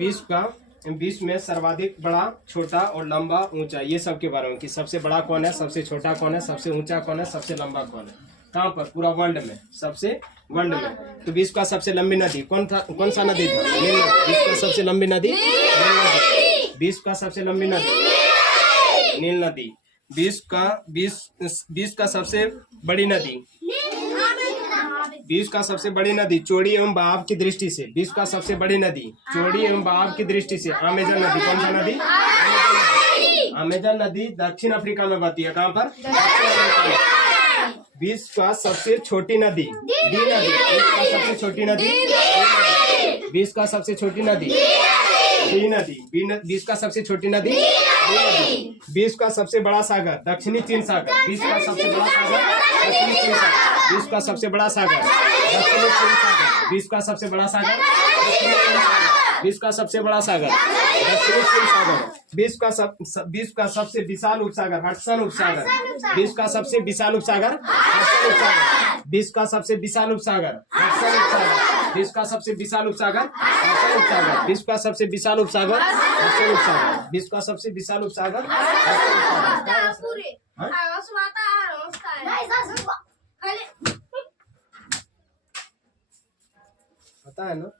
विश्व में सर्वाधिक बड़ा, छोटा और लंबा, ऊंचा, ये सब के बारे में कि सबसे बड़ा कौन है, सबसे छोटा कौन है, सबसे ऊंचा कौन है, सबसे लंबा कौन है, कहाँ पर, पूरा वर्ल्ड में, सबसे वर्ल्ड में। तो विश्व का सबसे लंबी नदी कौन सा नदी था? नील नदी। विश्व का सबसे लंबी नदी विश्व का सबसे लंबी नदी नील नदी। विश्व का सबसे बड़ी नदी विश्व का सबसे बड़ी नदी चौड़ी एवं बहाव की दृष्टि से, विश्व का सबसे बड़ी नदी चौड़ी एवं बहाव की दृष्टि से अमेजन नदी। कौन सा नदी? अमेजन नदी दक्षिण अफ्रीका में बहती है। कहाँ पर? विश्व का सबसे छोटी नदी डी नदी। विश्व का सबसे छोटी नदी विश्व का सबसे छोटी नदी डी नदी। विश्व का सबसे छोटी नदी डी नदी। विश्व का सबसे बड़ा सागर दक्षिणी चीन सागर। विश्व का सबसे बड़ा सागर दक्षिणी चीन सागर। विश्व का सबसे बड़ा सागर दक्षिणी चीन सागर। विश्व का सबसे बड़ा सागर दक्षिणी चीन सागर। विश्व का सबसे बड़ा सागर दक्षिणी चीन सागर। विश्व का सबसे विशाल उपसागर हडसन उपसागर। विश्व का सबसे विशाल उपसागर हडसन उपसागर। विश्व का सबसे विशाल उपसागर हडसन उपसागर। विश्व का सबसे विशाल उपसागर हडसन उपसागर। विश्व का सबसे विशाल उपसागर हडसन उपसागर। विश्व का सबसे विशाल उपसागर हडसन उपसागर। पता है ना?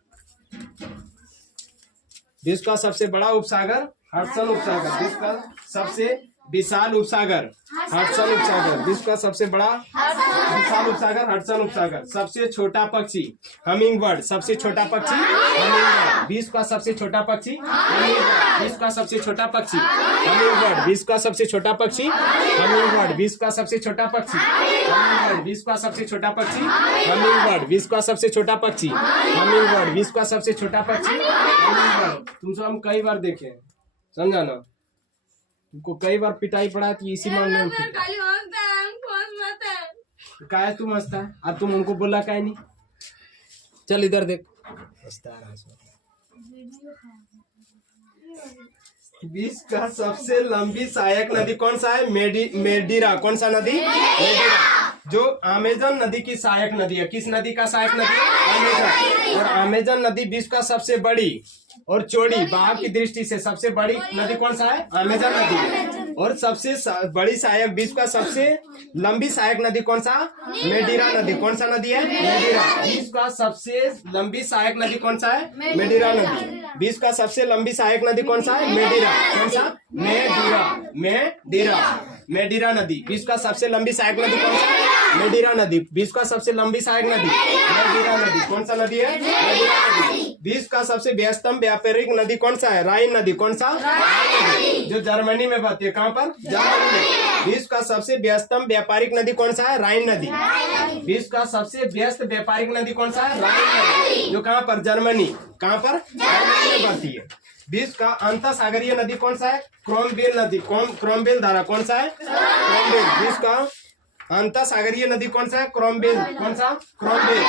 विश्व का सबसे बड़ा उपसागर हडसन उपसागर। विश्व का सबसे विशाल उपसागर हडसन उपसागर। विश्व का सबसे बड़ा विशाल उपसागर हडसन उपसागर। सबसे छोटा पक्षी हमिंग बर्ड। सबसे छोटा पक्षी हमिंग बर्ड। विश्व का सबसे छोटा पक्षी हमिंग बर्ड। विश्व का सबसे छोटा पक्षी हमिंग बर्ड। विश्व का सबसे छोटा पक्षी हमिंग बर्ड। विश्व का सबसे छोटा पक्षी हमिंग बर्ड। विश्व का सबसे छोटा पक्षी हमिंग बर्ड। विश्व का सबसे छोटा पक्षी हमिंग बर्ड। विश्व का सबसे छोटा पक्षी हमिंग बर्ड। तुमसे हम कई बार देखे, समझा ना? तुमको कई बार पिटाई पड़ा थी इसी मामले में। काय तू हंसता है? अब तुम हमको बोला काय नहीं? चल इधर देख। विश्व का सबसे लंबी सहायक नदी कौन सा है? मेडिरा। कौन सा नदी? मेडिरा, जो अमेजन नदी की सहायक नदी है। किस नदी का सहायक नदी है? अमेजन। और अमेजन नदी विश्व का सबसे बड़ी और चौड़ी बहाव की दृष्टि से सबसे बड़ी नदी कौन सा है? अमेजन नदी। और सबसे बड़ी सहायक विश्व का सबसे लंबी सहायक नदी कौन सा? मेडिरा नदी। कौन सा नदी है? मेडिरा। विश्व का सबसे लंबी सहायक नदी कौन सा है? मेडिरा नदी। विश्व का सबसे लंबी सहायक नदी कौन सा है? मेडिरा। कौन सा? मेडिरा नदी। विश्व का सबसे लंबी सहायक नदी कौन सा है? मेडिरा नदी। विश्व का सबसे लंबी सहायक नदी मेडिरा नदी। कौन सा नदी है? मेडिरा नदी। विश्व का सबसे व्यस्तम व्यापारिक नदी कौन सा है? राइन नदी। कौन सा? जो जर्मनी में बहती है। कहाँ पर? जर्मनी में। विश्व का सबसे व्यस्तम व्यापारिक नदी कौन सा है? राइन नदी। विश्व का सबसे व्यस्त व्यापारिक नदी कौन सा है? राइन नदी, जो कहाँ पर? जर्मनी। कहाँ पर? जर्मनी में बहती है। विश्व का अंतर सागरीय नदी कौन सा है? क्रोमबेल नदी। क्रोमबेल धारा। कौन सा है? क्रोमबेल। विश्व का अंतर सागरीय नदी कौन सा है? क्रोमबेल। कौन सा? क्रोमबेल।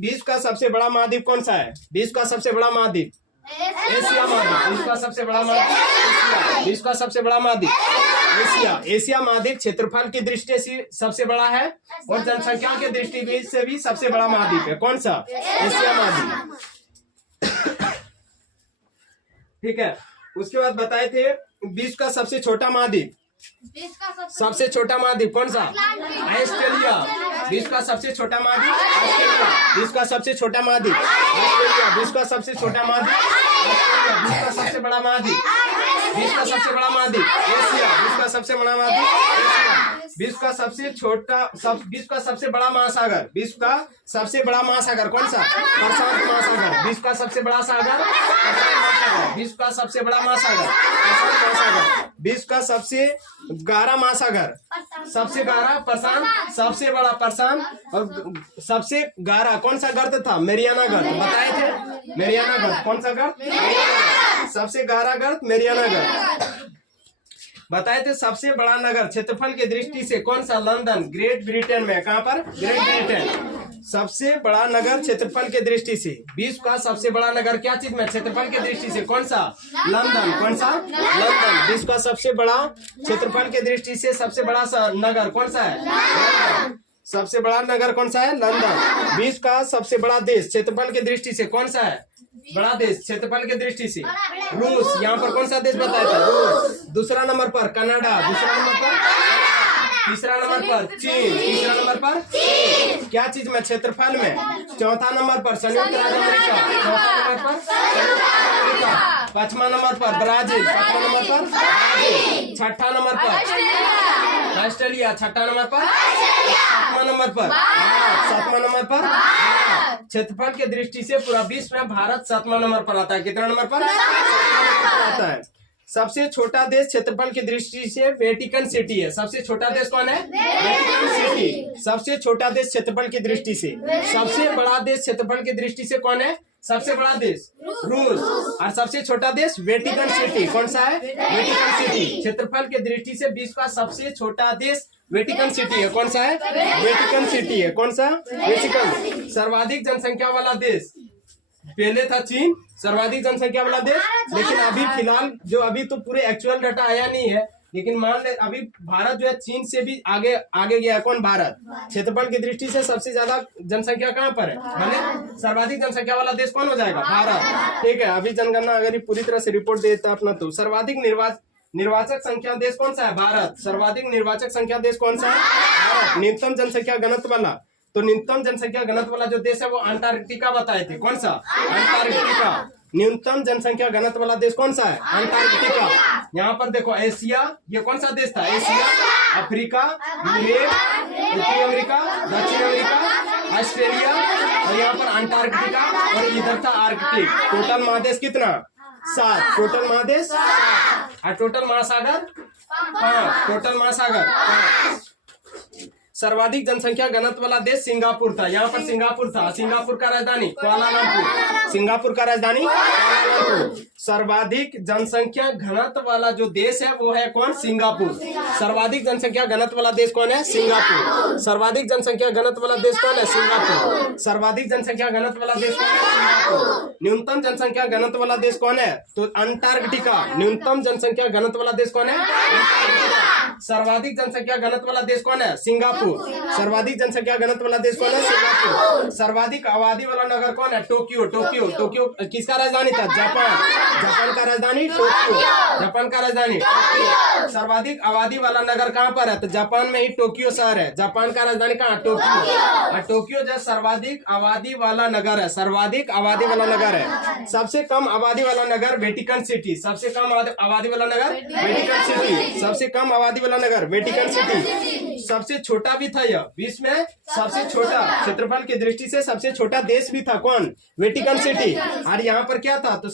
विश्व का सबसे बड़ा महाद्वीप कौन सा है? विश्व का सबसे बड़ा महाद्वीप एशिया महाद्वीप। विश्व का सबसे बड़ा महाद्वीप एशिया। विश्व का सबसे बड़ा महाद्वीप एशिया। एशिया महाद्वीप क्षेत्रफल की दृष्टि से सबसे बड़ा है और जनसंख्या की दृष्टि से भी सबसे बड़ा महाद्वीप है। कौन सा? एशिया महाद्वीप। ठीक है। उसके बाद बताए थे विश्व का सबसे छोटा महाद्वीप। सबसे छोटा महाद्वीप कौन सा? ऑस्ट्रेलिया। विश्व का सबसे छोटा महाद्वीप ऑस्ट्रेलिया। विश्व का सबसे छोटा महाद्वीप ऑस्ट्रेलिया। विश्व का सबसे छोटा महाद्वीप ऑस्ट्रेलिया। विश्व का सबसे बड़ा महाद्वीप विश्व का सबसे बड़ा महाद्वीप एशिया। विश्व का सबसे बड़ा महाद्वीप एशिया। विश्व का सबसे छोटा विश्व का सबसे बड़ा महासागर। विश्व का सबसे बड़ा महासागर कौन सा? प्रशांत महासागर। विश्व का सबसे बड़ा सागर प्रशांत महासागर। विश्व का सबसे बड़ा महासागर प्रशांत महासागर। विश्व का सबसे गहरा महासागर सबसे गहरा प्रशांत। सबसे बड़ा प्रशांत। और सबसे गहरा कौन सा गर्त था? मेरियाना गर्त। बताए थे मेरियाना गर्त। कौन सा गर्त? सबसे गहरा गर्त मेरियाना गर्त। बताए थे सबसे बड़ा नगर क्षेत्रफल की दृष्टि से कौन सा? लंदन, ग्रेट ब्रिटेन में। कहाँ पर? Great Britain. सबसे बड़ा नगर क्षेत्रफल की दृष्टि से। विश्व का सबसे बड़ा नगर क्या चीज में? क्षेत्रफल की दृष्टि से। कौन सा? लंदन। कौन सा? लंदन। विश्व का सबसे बड़ा क्षेत्रफल की दृष्टि से सबसे बड़ा नगर कौन सा है? लंदन। सबसे बड़ा नगर कौन सा है? लंदन। विश्व का सबसे बड़ा देश क्षेत्रफल की दृष्टि से कौन सा है? बड़ा देश क्षेत्रफल की दृष्टि से रूस। यहाँ पर कौन सा देश बताया था? रूस। दूसरा नंबर पर कनाडा। दूसरा नंबर पर तीसरा नंबर पर चीन। तीसरा नंबर पर क्या चीज में? क्षेत्रफल में। चौथा नंबर पर संयुक्त राज्य अमेरिका। चौथा नंबर पर संयुक्त राज्य अमेरिका। पांचवा नंबर पर ब्राजील। पांचवा नंबर पर ब्राजील। छठा नंबर पर ऑस्ट्रेलिया। छठा नंबर पर सातवां नंबर पर भारत। सातवां नंबर पर क्षेत्रफल की दृष्टि से पूरा विश्व में भारत सातवां नंबर पर आता है। कितना नंबर पर? सातवां नंबर पर आता है। सबसे छोटा देश क्षेत्रफल की दृष्टि से वेटिकन सिटी है। सबसे छोटा देश कौन है? Vatican city. सबसे छोटा देश क्षेत्रफल की दृष्टि से। सबसे बड़ा देश क्षेत्रफल की दृष्टि से कौन है? सबसे बड़ा देश रूस। और सबसे छोटा देश वेटिकन सिटी। कौन सा है? Vatican city. क्षेत्रफल की दृष्टि से विश्व का सबसे छोटा देश वेटिकन सिटी है। कौन सा है? वेटिकन सिटी है। कौन सा? वेटिकन। सर्वाधिक जनसंख्या वाला देश पहले था चीन, सर्वाधिक जनसंख्या वाला देश। लेकिन अभी फिलहाल जो अभी तो पूरे एक्चुअल डाटा आया नहीं है, लेकिन मान ले अभी भारत जो है चीन से भी आगे गया है। कौन? भारत। क्षेत्रफल की दृष्टि से सबसे ज्यादा जनसंख्या कहाँ पर है? भले सर्वाधिक जनसंख्या वाला देश कौन हो जाएगा? भारत। ठीक है, अभी जनगणना अगर ये पूरी तरह से रिपोर्ट देता अपना तो सर्वाधिक निर्वाचक संख्या देश कौन सा है? भारत। सर्वाधिक निर्वाचक संख्या देश कौन सा है? भारत। न्यूनतम जनसंख्या घनत्व वाला तो न्यूनतम जनसंख्या घनत्व वाला जो देश है वो अंटार्कटिका बताए थे। कौन सा? अंटार्कटिका। न्यूनतम जनसंख्या घनत्व वाला देश कौन सा है? अंटार्कटिका। यहाँ पर देखो एशिया, ये कौन सा देश था? एशिया, अफ्रीका, यूरोप, उत्तरी अमेरिका, दक्षिण अमेरिका, ऑस्ट्रेलिया और यहाँ पर अंटार्कटिका और इधर था आर्कटिक। टोटल महादेश कितना? 7। टोटल महादेश 7 और टोटल महासागर 5। टोटल महासागर 5। सर्वाधिक जनसंख्या घनत्व वाला देश सिंगापुर था। यहाँ पर सिंगापुर था। सिंगापुर का राजधानी कुआलालंपुर। सिंगापुर का राजधानी कुआलालंपुर। सर्वाधिक जनसंख्या घनत्व वाला जो देश है वो है कौन? सिंगापुर। सर्वाधिक जनसंख्या घनत्व वाला देश कौन है? सिंगापुर। सर्वाधिक जनसंख्या घनत्व वाला देश कौन है? सिंगापुर। सर्वाधिक जनसंख्या घनत्व वाला देश कौन है? सिंगापुर। न्यूनतम जनसंख्या घनत्व वाला देश कौन है? तो अंटार्कटिका। न्यूनतम जनसंख्या घनत्व वाला देश कौन है? अंटार्कटिका। सर्वाधिक जनसंख्या घनत्व वाला देश कौन है? सिंगापुर। सर्वाधिक जनसंख्या घनत्व वाला देश कौन है? सिंगापुर। सर्वाधिक आबादी वाला नगर कौन है? टोक्यो। टोक्यो टोक्यो किसका राजधानी था? जापान। जापान का राजधानी टोक्यो। जापान का राजधानी टोक्यो। सर्वाधिक आबादी वाला नगर कहाँ पर है? तो जापान में ही टोक्यो शहर है। जापान का राजधानी कहाँ? टोक्यो। और टोक्यो जो सर्वाधिक आबादी वाला नगर है। सर्वाधिक आबादी वाला नगर है। सबसे कम आबादी वाला नगर वेटिकन सिटी। सबसे कम आबादी वाला नगर वेटिकन सिटी। सबसे कम आबादी वाला नगर वेटिकन सिटी। सबसे छोटा भी था यह विश्व में सबसे छोटा क्षेत्रफल की दृष्टि से सबसे छोटा देश भी था। कौन? Vatican city. और यहाँ पर क्या था? तो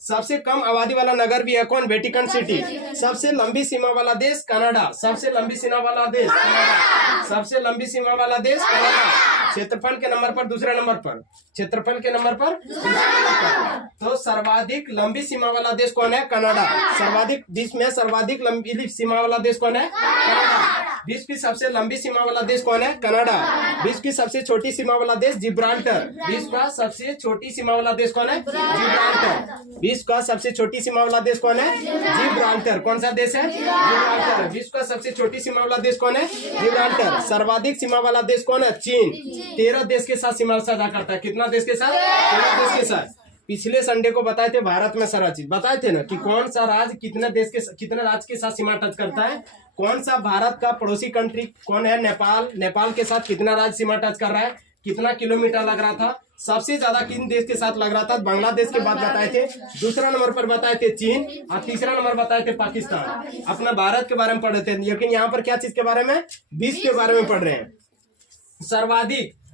सबसे कम आबादी वाला नगर भी है। कौन? Vatican city. सबसे लंबी सीमा वाला देश कनाडा। सबसे लंबी सीमा वाला देश कनाडा। सबसे लंबी सीमा वाला देश कनाडा। क्षेत्रफल के नंबर पर दूसरा नंबर पर। क्षेत्रफल के नंबर पर दूसरा नंबर पर। तो सर्वाधिक लंबी सीमा वाला देश कौन है? कनाडा। सर्वाधिक विश्व में सर्वाधिक लंबी सीमा वाला देश कौन है? कनाडा। विश्व की सबसे लंबी सीमा वाला देश कौन है? कनाडा। विश्व की सबसे छोटी सीमा वाला देश जिब्राल्टर। विश्व का सबसे छोटी सीमा वाला देश कौन है? जिब्राल्टर। विश्व का सबसे छोटी सीमा वाला देश कौन है? जिब्राल्टर। कौन सा देश है? जिब्राल्टर। विश्व का सबसे छोटी सीमा वाला देश कौन है? जिब्राल्टर। सर्वाधिक सीमा वाला देश कौन है? चीन। 13 देश के साथ सीमा साझा करता है। कितना देश के साथ? 13 देश के साथ। पिछले संडे को बताए थे भारत में सारा चीज बताए थे ना कि कौन सा राज्य कितने राज्य के साथ सीमा टच करता है। कौन सा भारत का पड़ोसी कंट्री कौन है? नेपाल। नेपाल के साथ कितना राज्य सीमा टच कर रहा है? कितना किलोमीटर लग रहा था? सबसे ज्यादा किन देश के साथ लग रहा था? बांग्लादेश के बाद बताए थे। दूसरा नंबर पर बताए थे चीन और तीसरा नंबर बताए थे पाकिस्तान। अपना भारत के बारे में पढ़ रहे थे, लेकिन यहाँ पर क्या चीज के बारे में? विश्व के बारे में पढ़ रहे हैं।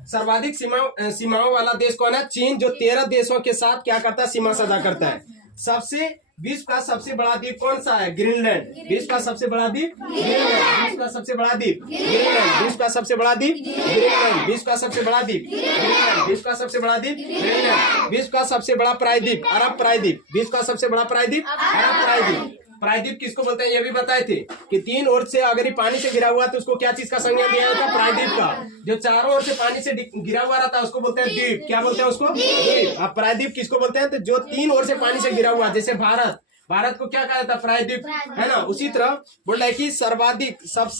सर्वाधिक सीमाओं वाला देश कौन है? चीन, जो 13 देशों के साथ क्या करता है? सीमा साझा करता है। विश्व का सबसे बड़ा द्वीप कौन सा है? ग्रीनलैंड। विश्व का सबसे बड़ा द्वीप ग्रीनलैंड। विश्व का सबसे बड़ा द्वीप ग्रीनलैंड। विश्व का सबसे बड़ा द्वीप ग्रीनलैंड। विश्व का सबसे बड़ा द्वीप ग्रीनलैंड। विश्व का सबसे बड़ा द्वीप ग्रीनलैंड। विश्व का सबसे बड़ा प्रायद्वीप अरब प्रायद्वीप। विश्व का सबसे बड़ा प्रायद्वीप अरब प्रायद्वीप। प्रायद्वीप किसको बोलते हैं ये भी बताए थे कि 3 ओर से अगर ये पानी से घिरा हुआ तो उसको क्या चीज का संज्ञा दिया जाता है? प्रायद्वीप का। जो चारों ओर से पानी से घिरा हुआ रहता है उसको बोलते हैं द्वीप। क्या बोलते हैं उसको? द्वीप। अब प्रायद्वीप किसको बोलते हैं? तो जो 3 ओर से पानी से घिरा हुआ, जैसे भारत को क्या कहा जाता है? प्रायद्वीप, है ना। उसी तरह बोल रहा है कि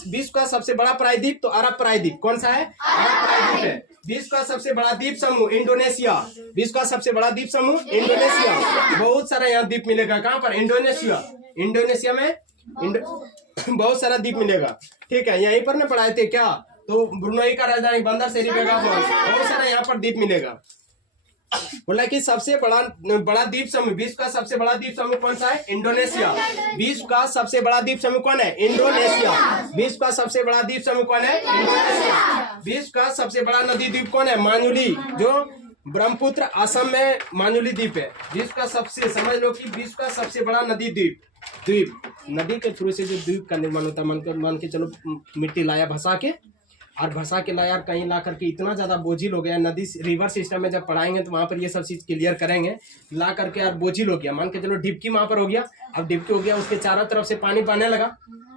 विश्व का सबसे बड़ा प्रायद्वीप तो अरब प्रायद्वीप। कौन सा है? अरब प्रायद्वीप है। विश्व का सबसे बड़ा द्वीप समूह इंडोनेशिया। विश्व का सबसे बड़ा द्वीप समूह इंडोनेशिया। बहुत सारा यहाँ द्वीप मिलेगा। कहाँ पर? इंडोनेशिया। इंडोनेशिया में बहुत सारा द्वीप मिलेगा। ठीक है, यहीं पर ना पढ़ाए थे क्या? तो ब्रुनई का राजधानी बंदर शेरी बेगा फॉल्स, बहुत सारा यहाँ पर द्वीप मिलेगा। बोला कि सबसे बड़ा द्वीप समूह, विश्व का सबसे बड़ा द्वीप समूह कौन सा है? इंडोनेशिया। विश्व का सबसे बड़ा द्वीप समूह कौन है? इंडोनेशिया। विश्व का सबसे बड़ा द्वीप समूह कौन है? इंडोनेशिया। विश्व का सबसे बड़ा नदी द्वीप कौन है? माजुली, जो ब्रह्मपुत्र असम में माजुली द्वीप है। विश्व का सबसे, समझ लो कि विश्व का सबसे बड़ा नदी द्वीप नदी के थ्रू से जो द्वीप का निर्माण होता है, मान के चलो मिट्टी लाया भसा के, और भसा के लाया, कहीं ला करके इतना ज्यादा बोझिल हो गया। नदी रिवर सिस्टम में जब पढ़ाएंगे तो वहां पर ये सब चीज क्लियर करेंगे। ला करके यार बोझिल हो गया, मान के चलो डिपकी वहां पर हो गया। अब डिपकी हो गया, उसके चारों तरफ से पानी बहने लगा।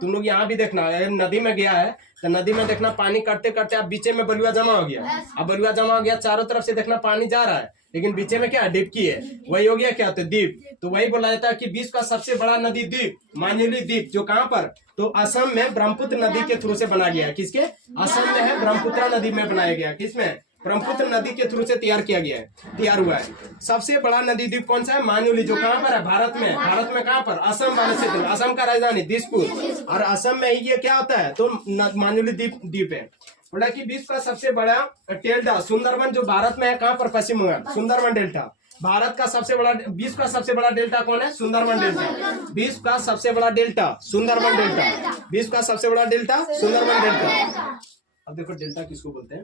तुम लोग यहाँ भी देखना, नदी में गया है तो नदी में देखना पानी करते करते अब बीचे में बलुआ जमा हो गया। अब बलुआ जमा हो गया, चारों तरफ से देखना पानी जा रहा है, लेकिन बीचे में क्या है? डिपकी है। वही हो गया क्या? तो द्वीप। तो वही बोला जाता है कि विश्व का सबसे बड़ा नदी द्वीप माजुली द्वीप, जो कहाँ पर? तो असम में ब्रह्मपुत्र नदी के थ्रू से बना गया है। किसके? असम में है, ब्रह्मपुत्र नदी में बनाया गया। किसमें? ब्रह्मपुत्र नदी के थ्रू से तैयार किया गया है, तैयार हुआ है। सबसे बड़ा नदी द्वीप कौन सा है? माजुली, जो कहाँ पर है? भारत में। भारत में कहाँ पर? असम वाले क्षेत्र, असम का राजधानी दिसपुर, और असम में ये क्या आता है? तो माजुली द्वीप है। बोला कि विश्व का सबसे बड़ा डेल्टा सुंदरबन, जो भारत में है, कहाँ पर? पश्चिम बंगाल। सुंदरबन डेल्टा भारत का सबसे बड़ा, विश्व का सबसे बड़ा डेल्टा कौन है? सुंदरबन डेल्टा। विश्व का सबसे बड़ा डेल्टा सुंदरबन डेल्टा। विश्व का सबसे बड़ा डेल्टा सुंदरबन डेल्टा। अब देखो डेल्टा किसको बोलते हैं?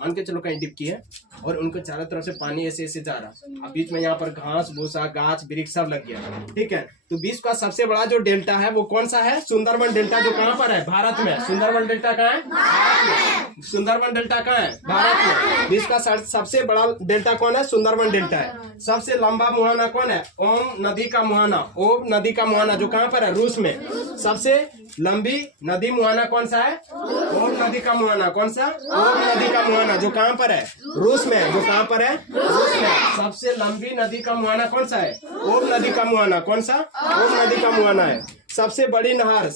मान के चलो कहीं डिपकी है और उनके चारों तरफ से पानी ऐसे ऐसे जा रहा, अब बीच में यहाँ पर घास भूसा गाछ वृक्ष सब लग गया। ठीक है, तो विश्व का सबसे बड़ा जो डेल्टा है वो कौन सा है? सुंदरबन डेल्टा, जो कहाँ पर है? भारत में। सुंदरबन डेल्टा कहाँ है? भारत में। सुंदरबन डेल्टा कहाँ है? भारत में। विश्व का सबसे बड़ा डेल्टा कौन है? सुंदरबन डेल्टा है। सबसे लंबा मुहाना कौन है? ओम नदी का मुहाना। ओम नदी का मुहाना, जो कहाँ पर है? रूस में। सबसे लंबी नदी मुहाना कौन सा है? ओम नदी का मुहाना। कौन सा? ओम नदी का मुहाना, जो कहाँ पर है? रूस में। जो कहाँ पर है? रूस में। सबसे लंबी नदी का मुहाना कौन सा है? ओम नदी का मुहाना। कौन सा? ओम नदी का मुहाना है। सबसे बड़ी नहर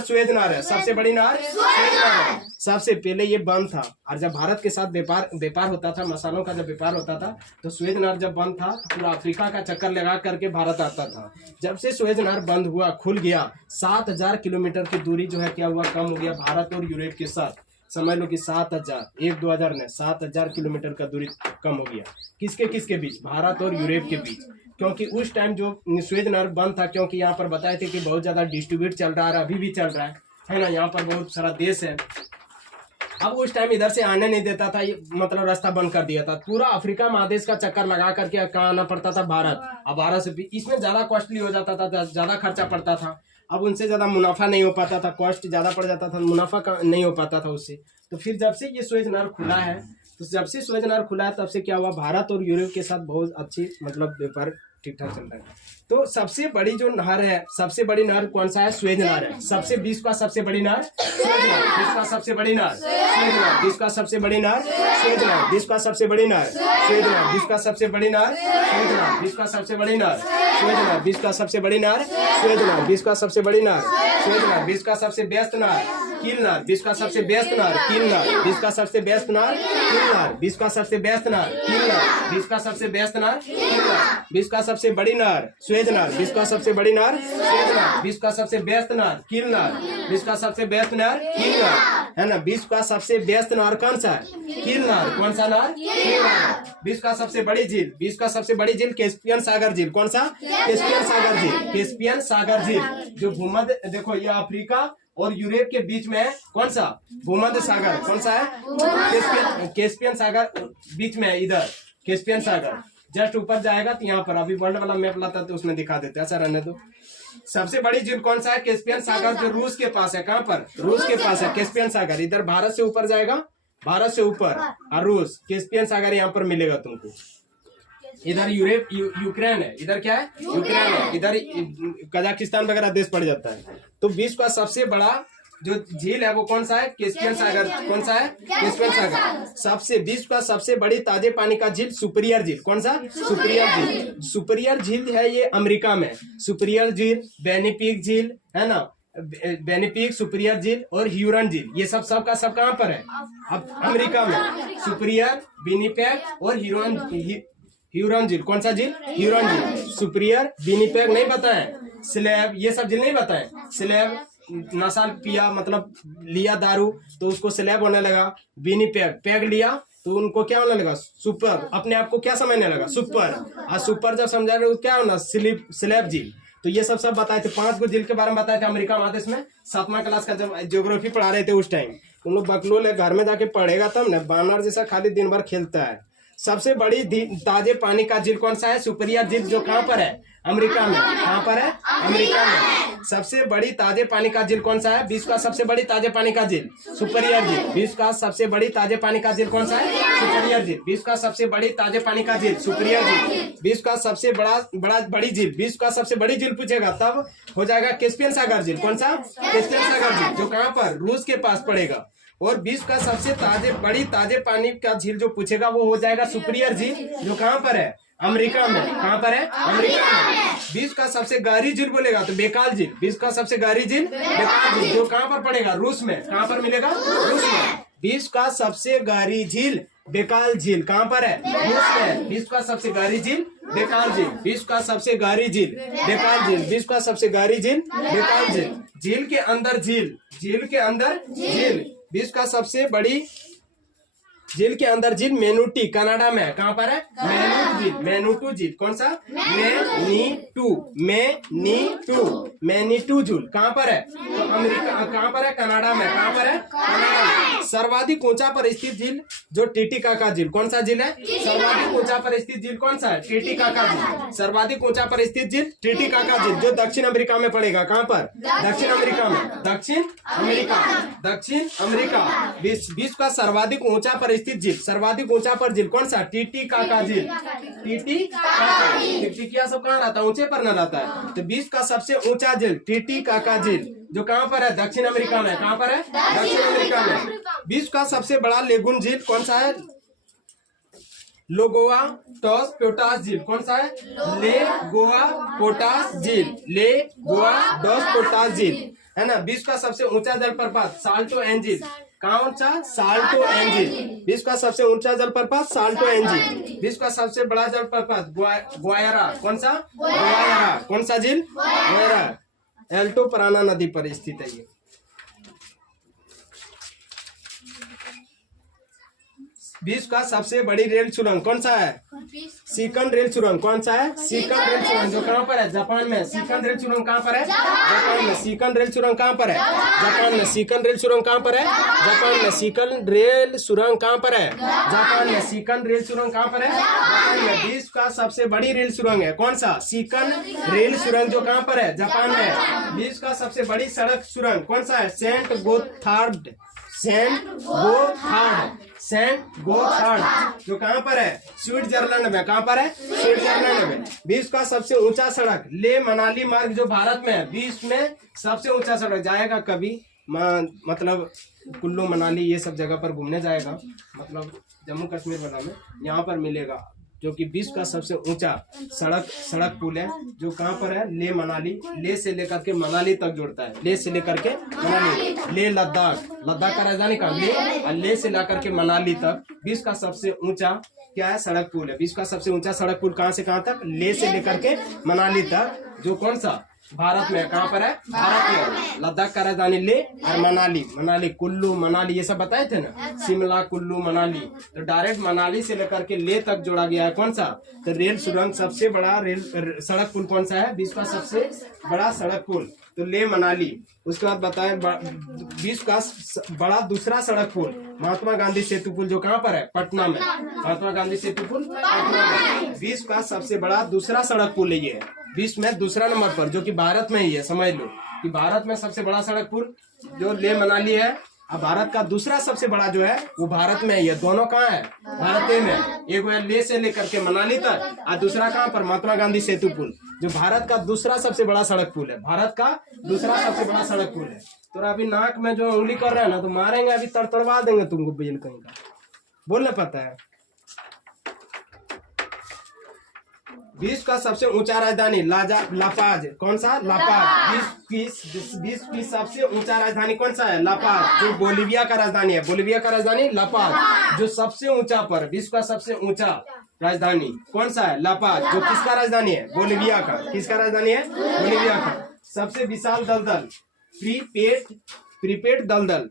सुएज नहर है। सबसे बड़ी नहर सुएज नहर है। सबसे पहले ये बंद था, और जब भारत के साथ व्यापार होता था, मसालों का जब व्यापार होता था, तो सुएज नहर जब बंद था तो पूरा अफ्रीका का चक्कर लगा करके भारत आता था। जब से सुएज नहर बंद हुआ, खुल गया, 7000 किलोमीटर की दूरी जो है क्या हुआ? कम हो गया भारत और यूरोप के साथ। समझ लो कि 7000, 1-2 ने 7000 किलोमीटर का दूरी कम हो गया। किसके बीच? भारत और यूरोप के बीच। क्योंकि उस टाइम जो सुएज नहर बंद था, क्योंकि यहाँ पर बताए थे कि बहुत ज्यादा डिस्ट्रीब्यूट चल रहा है, अभी भी चल रहा है ना, यहाँ पर बहुत सारा देश है। अब उस टाइम इधर से आने नहीं देता था, ये मतलब रास्ता बंद कर दिया था। पूरा अफ्रीका महादेश का चक्कर लगा करके कहाँ आना पड़ता था? भारत। अब भारत से इसमें ज्यादा कॉस्टली हो जाता था, ज्यादा खर्चा पड़ता था। अब उनसे ज्यादा मुनाफा नहीं हो पाता था, कॉस्ट ज्यादा पड़ जाता था, मुनाफा नहीं हो पाता था उससे। तो फिर जब से ये सुएज नहर खुला है, तो जब से सुएज नहर खुला है तब से क्या हुआ? भारत और यूरोप के साथ बहुत अच्छी मतलब व्यापार ठीक ठाक चल रहा है। तो सबसे बड़ी जो नहर है, सबसे बड़ी नहर कौन सा है? सुएज नहर है। सबसे विश्व का सबसे बड़ी नहर सुएज नहर। विश्व का सबसे बड़ी नहर सुएज नहर। विश्व का सबसे बड़ी नहर सुएज नहर। विश्व का सबसे बड़ी नहर सुएज नहर। विश्व का सबसे बड़ी नहर सुएज नहर। विश्व का सबसे बड़ी नहर सुएज नहर। विश्व का सबसे बड़ी नहर सुएज नहर। विश्व का सबसे बड़ी नहर सुएज नहर। विश्व का सबसे व्यस्त नहर कील नहर। विश्व का सबसे व्यस्त नहर कील नहर। विश्व का सबसे व्यस्त नहर कील नहर। विश्व का सबसे व्यस्त नहर कील नहर। विश्व का सबसे व्यस्त नहर कील नहर। विश्व का सबसे बड़ी नहर सुएज नहर। विश्व का सबसे बड़ी नहर सुएज नहर। विश्व का सबसे व्यस्त नहर कील नहर। विश्व का सबसे व्यस्त नहर कील नहर, है ना। विश्व का सबसे व्यस्त नहर कौन सा है? कील नहर। कौन सा नहर? कील नहर। विश्व का सबसे बड़ी झील, विश्व का सबसे बड़ी झील कैस्पियन सागर झील। कौन सा? कैस्पियन सागर झील। कैस्पियन सागर झील जो भूमध्य, देखो ये अफ्रीका और यूरोप के बीच में है। कौन सा? भूमध्य सागर। कौन सा है? कैस्पियन सागर बीच में है, इधर कैस्पियन सागर। जस्ट ऊपर जाएगा तो यहाँ पर, अभी वर्ल्ड वाला मैप लाता तो उसमें दिखा देते, ऐसा रहने दो। सबसे बड़ी झील कौन सा है? कैस्पियन सागर, जो रूस के पास है। कहाँ पर? रूस के पास है कैस्पियन सागर। इधर भारत से ऊपर जाएगा, भारत से ऊपर, और रूस, कैस्पियन सागर यहाँ पर मिलेगा तुमको। इधर यूरोप यूक्रेन है, इधर क्या है? यूक्रेन है, इधर कजाकिस्तान वगैरह देश पड़ जाता है। तो विश्व का सबसे बड़ा जो झील है वो कौन सा है? कैस्पियन सागर। कौन सा है? कैस्पियन सागर। सबसे विश्व का सबसे बड़ी ताजे पानी का झील सुपीरियर झील। कौन सा? सुपीरियर झील। सुपीरियर झील है ये अमेरिका में। सुपीरियर झील, बेनिपिक झील, है ना, बेनिपिक, सुपीरियर झील और ह्यूरन झील, ये सब का सब कहाँ पर है? अब अमेरिका में। सुपीरियर, विनिपेग और ह्यूरन झील। कौन सा झील? ह्यूरन झील। सुपीरियर, विनिपेग नहीं बताए, स्लैब, ये सब झील नहीं बताए। स्लैब नशा पिया, मतलब लिया दारू तो उसको स्लैब होने लगा। विनिपेग, पेग लिया तो उनको क्या होने लगा? सुपर, अपने आप को क्या समझने लगा? सुपर। और सुपर जब समझा रहे क्या होना? स्लैब झील। तो ये सब बताए थे। 5 गो झील के बारे में बताए थे अमेरिका महादेश में। 7वां क्लास का जब ज्योग्राफी पढ़ा रहे थे उस टाइम, तुम लोग बकलोल घर में जाके पढ़ेगा तब ना, बानर जैसा खाली दिन भर खेलता है। सबसे बड़ी ताजे पानी का झील कौन सा है? सुपीरियर झील, जो कहाँ पर है? अमेरिका में। कहाँ पर है? अमेरिका में। सबसे बड़ी ताजे पानी का झील कौन सा है? विश्व का सबसे बड़ी ताजे पानी का झील सुपीरियर झील। विश्व का सबसे बड़ी ताजे पानी का झील कौन सा है? सुपीरियर झील। विश्व का सबसे बड़ी ताजे पानी का झील सुपीरियर झील। विश्व का सबसे बड़ी झील, विश्व का सबसे बड़ी झील पूछेगा तब हो जाएगा कैस्पियन सागर झील। कौन सा? कैस्पियन सागर झील, जो कहाँ पर? रूस के पास पड़ेगा। और विश्व का सबसे ताजे पानी का झील जो पूछेगा वो हो जाएगा सुपीरियर झील, जो कहाँ पर है? अमेरिका में। कहाँ पर है? अमेरिका में। विश्व का सबसे गहरी झील बोलेगा तो बेकाल झील। विश्व का सबसे गहरी झील बेकाल झील, जो कहाँ पर पड़ेगा? रूस में। कहाँ पर मिलेगा? रूस में। विश्व का सबसे गहरी झील बेकाल झील कहाँ पर है? रूस में। विश्व का सबसे गहरी झील बेकाल झील। विश्व का सबसे गहरी झील बेकाल झील। विश्व का सबसे गहरी झील बेकाल झील। झील के अंदर झील, झील के अंदर झील। विश्व का सबसे बड़ी झील के अंदर झील मेनुटी, कनाडा में। कहाँ पर है? मेनुटू झील। मेनुटू झील। कौन सा? मेनीटू झील कहाँ पर है? तो अमेरिका। कहाँ पर है? कनाडा में। कहाँ पर है? कनाडा में। सर्वाधिक ऊंचा पर स्थित झील जो टिटिकाका झील। कौन सा झील है? सर्वाधिक ऊंचा पर स्थित झील कौन सा है? टिटिकाका झील। सर्वाधिक ऊंचा पर स्थित झील टिटिकाका झील, जो दक्षिण अमेरिका में पड़ेगा। कहाँ पर? दक्षिण अमेरिका में। दक्षिण अमेरिका। विश्व का सर्वाधिक ऊंचा पर स्थित झील, सर्वाधिक ऊंचा पर झील कौन सा? टिटिकाका झील। टिटिकिया सब कहाँ रहता है? ऊंचे पर न रहता है। तो विश्व का सबसे ऊंचा झील टिटिकाका झील, जो कहाँ पर है? दक्षिण अमेरिका में। कहाँ पर है? दक्षिण अमेरिका में। विश्व का सबसे बड़ा लेगुन झील कौन सा है? लोगोआ टॉस पोटास झील। कौन सा है? लेगोआ पोटास झील। लेगोआ डॉस पोटास झील है ना। विश्व का सबसे ऊंचा जलप्रपात साल्टो एन झील। कौन सा? साल्टो एन झील। विश्व का सबसे ऊंचा जलप्रपात साल्टो एन झील। विश्व का सबसे बड़ा जलप्रपात ग्वायरा। कौन सा? ग्वायरा। कौन सा झील? ग्वायरा। एल्टो पराना नदी पर स्थित है ये। विश्व का सबसे बड़ी रेल सुरंग कौन सा है? सिकन रेल सुरंग। कौन सा है? सिकन रेल सुरंग, जो कहाँ पर है? जापान में। सिकन रेल सुरंग कहाँ पर है? जापान में। सिकन रेल सुरंग कहाँ पर है? जापान में। सिकन रेल सुरंग कहाँ पर है? जापान में। सिकन रेल सुरंग कहाँ पर है? जापान में। सिकन रेल सुरंग कहाँ पर है? जापान में। विश्व का सबसे बड़ी रेल सुरंग है कौन सा? सिकन रेल सुरंग, जो कहाँ पर है? जापान में। विश्व का सबसे बड़ी सड़क सुरंग कौन सा है? सेंट गोथार्ड, जो कहाँ पर है? स्विट्जरलैंड में। कहाँ पर है? स्विट्जरलैंड में। विश्व का सबसे ऊंचा सड़क ले मनाली मार्ग, जो भारत में है। विश्व में सबसे ऊंचा सड़क जाएगा कभी, मतलब कुल्लू मनाली ये सब जगह पर घूमने जाएगा, मतलब जम्मू कश्मीर वाला में, यहाँ पर मिलेगा, जो कि विश्व का सबसे ऊंचा सड़क पुल है, जो कहाँ पर है? ले मनाली। ले से लेकर के मनाली तक जोड़ता है। ले से लेकर के मनाली, ले लद्दाख का राजधानी का ले, और ले से लेकर के मनाली तक विश्व का सबसे ऊंचा क्या है? सड़क पुल है। विश्व का सबसे ऊंचा सड़क पुल कहाँ से कहाँ तक? ले से लेकर के मनाली तक, जो कौन सा? भारत में। कहाँ पर है? भारत में। लद्दाख का राजधानी ले और मनाली कुल्लू मनाली ये सब बताए थे ना, शिमला कुल्लू मनाली, तो डायरेक्ट मनाली से लेकर के ले तक जोड़ा गया है। कौन सा? तो रेल सुरंग, सबसे बड़ा रेल सड़क पुल कौन सा है? विश्व का सबसे बड़ा सड़क पुल तो ले मनाली। उसके बाद बताए विश्व का बड़ा दूसरा सड़क पुल महात्मा गांधी सेतु पुल, जो कहाँ पर है? पटना में। महात्मा गांधी सेतु पुल पटना में। विश्व का सबसे बड़ा दूसरा सड़क पुल ये है, विश्व में दूसरा नंबर पर, जो कि भारत में ही है। समझ लो कि भारत में सबसे बड़ा सड़क पुल जो ले मनाली है, अब भारत का दूसरा सबसे बड़ा जो है वो भारत में ही है। दोनों कहाँ है? भारत में। एक है ले से लेकर के मनाली तक, और दूसरा कहाँ पर? महात्मा गांधी सेतु पुल, जो भारत का दूसरा सबसे बड़ा सड़क पुल है। भारत का दूसरा सबसे बड़ा सड़क पुल है। तो अभी नाक में जो उंगली कर रहा है ना, तो मारेंगे अभी, तड़तड़वा देंगे तुमको बेल कहीं का। बोलना पता है। विश्व का सबसे ऊंचा राजधानी लापाज। कौन सा? लापाज। विश्व की सबसे ऊंचा राजधानी कौन सा है? लापाज, जो बोलिविया का राजधानी है। बोलिविया का राजधानी लापाज। जो सबसे ऊंचा पर, विश्व का सबसे ऊंचा राजधानी कौन सा है? लापाज। जो किसका राजधानी है? बोलिविया का। किसका राजधानी है? बोलिविया का। सबसे विशाल दलदल, प्रीपेड दलदल।